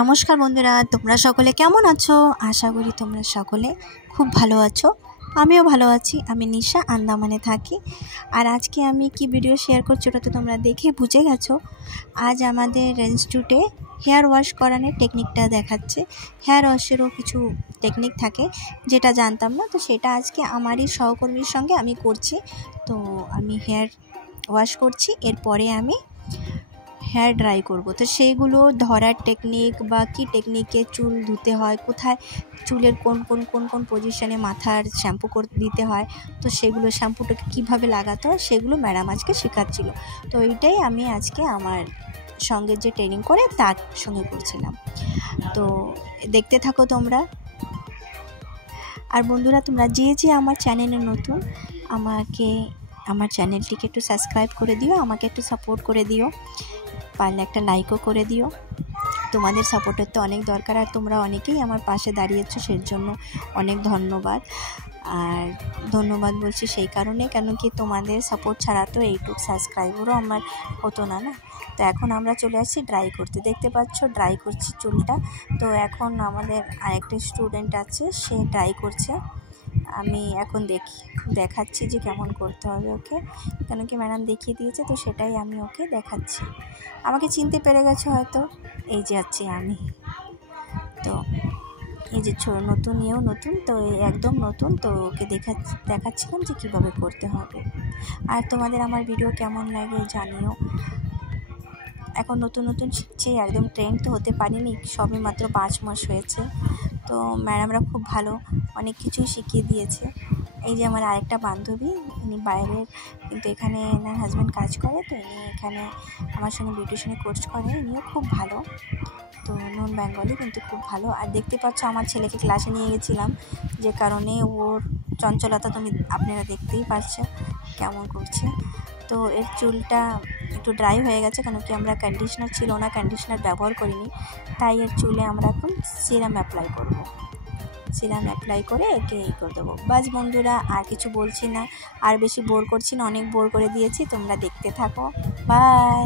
নমস্কার বন্ধুরা, তোমরা সকলে কেমন আছো? আশা করি তোমরা সকলে খুব ভালো আছো। আমিও ভালো আছি। আমি নিশা, আন্দামানে থাকি। আর আজকে আমি কি ভিডিও শেয়ার করছি ওটা তো তোমরা দেখে বুঝে গেছো। আজ আমাদের ইনস্টিটিউটে হেয়ার ওয়াশ করানোর টেকনিকটা দেখাচ্ছে। হেয়ার ওয়াশেরও কিছু টেকনিক থাকে যেটা জানতাম না, তো সেটা আজকে আমারই সহকর্মীর সঙ্গে আমি করছি। তো আমি হেয়ার ওয়াশ করছি, এরপরে আমি হেয়ার ড্রাই করব। তো সেইগুলো ধরার টেকনিক বা কী টেকনিকে চুল ধুতে হয়, কোথায় চুলের কোন কোন কোন কোন পজিশনে মাথার শ্যাম্পু দিতে হয়, তো সেগুলো শ্যাম্পুটাকে কীভাবে লাগাতে হয় সেগুলো ম্যাডাম আজকে শেখাচ্ছিল। তো এইটাই আমি আজকে আমার সঙ্গে যে ট্রেনিং করে তার সঙ্গে করছিলাম। তো দেখতে থাকো তোমরা। আর বন্ধুরা, তোমরা যে আমার চ্যানেলে নতুন, আমার চ্যানেলটিকে একটু সাবস্ক্রাইব করে দিও, আমাকে একটু সাপোর্ট করে দিও, পারলে একটা লাইকও করে দিও। তোমাদের সাপোর্টের তো অনেক দরকার, আর তোমরা অনেকেই আমার পাশে দাঁড়িয়েছো, সেই জন্য অনেক ধন্যবাদ। আর ধন্যবাদ বলছি সেই কারণে, কেন কি তোমাদের সাপোর্ট ছাড়া তো এইটুক সাবস্ক্রাইবারও আমার হতো না। তো এখন আমরা চলে আসছি ড্রাই করতে। দেখতে পাচ্ছ ড্রাই করছি চুলটা। তো এখন আমাদের আরেকটা স্টুডেন্ট আছে, সে ড্রাই করছে। আমি এখন দেখাচ্ছি যে কেমন করতে হবে ওকে, কেন কি ম্যাডাম দেখিয়ে দিয়েছে, তো সেটাই আমি ওকে দেখাচ্ছি। আমাকে চিনতে পেরে গেছে হয়তো, এই যে আছি আমি। তো এই যে নতুন, নতুন, তো একদম নতুন। তো ওকে দেখাচ্ছিলাম যে কীভাবে করতে হবে। আর তোমাদের আমার ভিডিও কেমন লাগে জানিও। এখন নতুন শিখছি, একদম ট্রেন্ড তো হতে পারিনি, সবে মাত্র 5 মাস হয়েছে। তো ম্যাডামরা খুব ভালো, অনেক কিছুই শিখিয়ে দিয়েছে। এই যে আমার আরেকটা বান্ধবী, ইনি বাইরের, কিন্তু এখানে এনার হাজব্যান্ড কাজ করে, তো ইনি এখানে আমার সঙ্গে বিউটিশিয়ানের কোর্স করে। ইনিও খুব ভালো, তো নন বেঙ্গলি, কিন্তু খুব ভালো। আর দেখতে পাচ্ছ আমার ছেলেকে ক্লাসে নিয়ে গেছিলাম, যে কারণে ওর চঞ্চলতা আপনারা দেখতেই পাচ্ছেন কেমন করছে। তো এর চুলটা একটু ড্রাই হয়ে গেছে, কেন কি আমরা কন্ডিশনার ছিল না, কন্ডিশনার ব্যবহার করিনি, তাই এর চুলে আমরা এখন সিরাম অ্যাপ্লাই করব। সিরাম অ্যাপ্লাই করে একে করে দেবো। বাস বন্ধুরা, আর কিছু বলছি না, আর বেশি বোর করছি না, অনেক বোর করে দিয়েছি। তোমরা দেখতে থাকো। বাই।